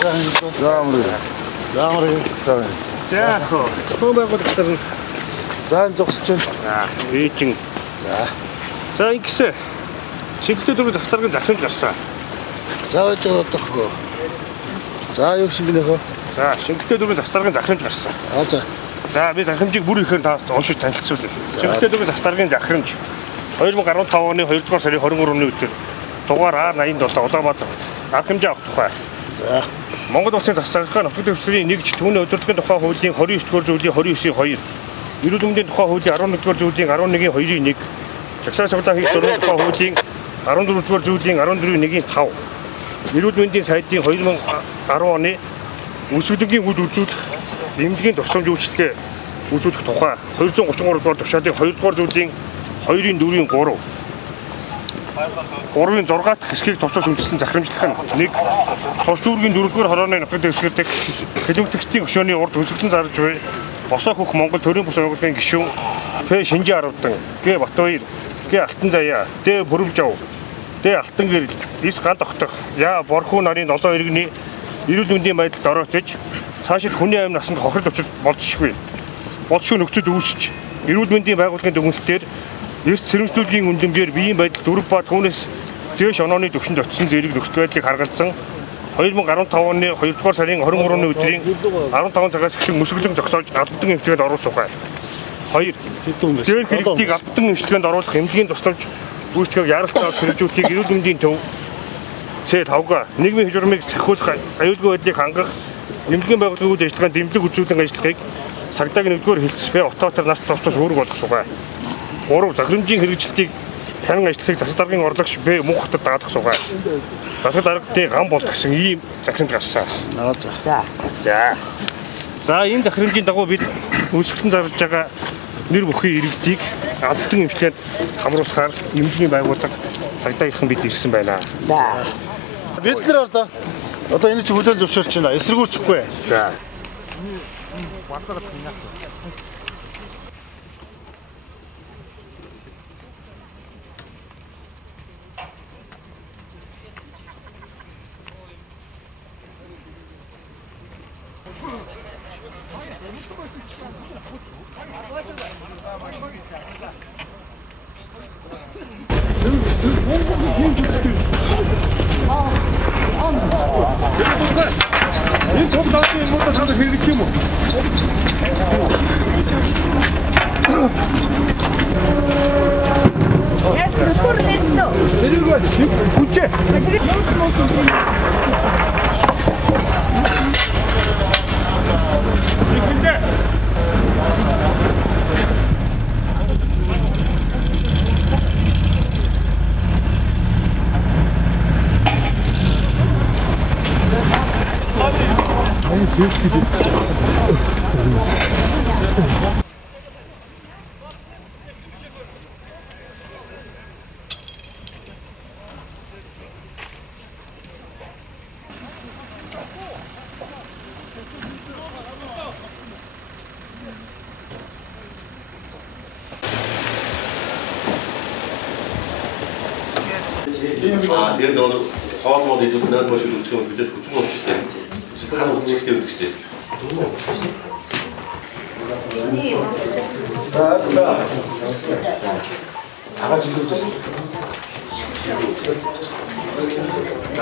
За хөө байгууллагын за зогсож байна. Ээжин. За ингэсэн. Шингэтэй дөрөв захтаргын захирал гарсан. За байж байгаа одоохоо. За юу шингэнийхөө. За шингэтэй дөрөв захтаргын захирал гарсан. За би захирамжийг бүр ихээр таас уншиж танилцуулъя. Шингэтэй дөрөв захтаргын захирамж 2015 оны 2 дугаар сарын 23-ны өдөр дугаар А87 Улаанбаатар арга хэмжээ авах тухай. За Монгол Улсын засгийн нутаг дэвсгэрийн нэгж түүний удирдлагын тухай хуулийн 29-р зүйлийн 29-ийн 2, эрүүл мэндийн тухай хуулийн 11-р зүйлийн 11-ийн 2-ийн 1, жагсаал цуглаан хийх зургийн тухай хуулийн 14-р зүйлийн 14-ийн 1-ийн 5, эрүүл мэндийн сайдын 2010 оны үсгэлэнгийн үйл үзүүлэх эмнэлгийн тусламж үйлчилгээ үзүүлэх тухай 233 дугаар тушаалын 2-р зүйлийн 2-ийн 4-ийн 3, 3-ийн 6 дахь хэсгийг тусгаж үндэслэн захирамжлах нь 1. Тус дүүргийн 4-р хорооны нутаг дэвсгэрдэг хэлбэгтгчдийн хөшөөний урд үзэгдэн зарж буй босоо хөх Монгол төрийн бус байгууллагын гишүүн П Шинжи Аравдан, Г Батбаяр, Г Алтан Заяа, Д Бүрвжав, Д Алтан Гэрэл, Ис Гант Огтох, Я Борхуу нарын 7 иргэний эрүүл мэндийн байдалд оройтож цаашид хүний амь насанд хохирол учрах болзошгүй нөхцөл үүсч эрүүл мэндийн байгууллагын дүгнэлтээр эрт сэрэмжлүүлгийн үндэмжээр биеийн байдал дөрв ба түүнээс дээш онооны түвшинд очсон зэрэг нөхцөл байдлыг харгалзан 2015 оны 2 дугаар сарын 23-ны өдрийн 15 цагаас эхлэн мөсгөлөн зогсоож албадан эмчилгээнд оруулах ухаан. 2. Дээр хэрэгтийг албадан эмчилгээнд оруулах эмнэлгийн тусламж гүйцэтгэлийг яаралтай хэрэгжүүлэхийг эрүүл мэндийн төв C5-га нийгмийн хажуурмыг сахиулах аюулгүй байдлыг хангах эмнэлгийн байгууллагын үйл ажиллагаанд дэмжлэг үзүүлэн ажиллахыг цагдааг нэгдүгээр хэлцвэ октоотер нарт тусдаж үүрэг болгох ухаан. 3. Захирамжийн хэрэгжилтийг хянан ажиллахыг засаг даргын орлогч Б Мөнх хотод даадах суугаа. Засаг даргын гам бол гэсэн ийм захирамж гарсан. За энэ захирамжийн дагуу бид үйлчлэн зарж байгаа нэр бүхий иргэдийг албадан эмчилгээнд хамруулахаар эмнэлгийн байгууллага цагдаагийнхан бид ирсэн байна. За. Бид нар одоо энэ чинь хүлээн зөвшөөрч байна. Эсэргүүцэхгүй. За. Энэ томдооны модод хадаа хэрэгч юм уу? Яс турнэстэ. Тэрийг хүчээ. Тэгээд тэгээд нөгөө хоолмод идэх надад маш их үзэх юм бидээс хүчин болчихсон. Хаана үзчихтэй байдаг шүү дээ. Агаа чиглүүлж байна.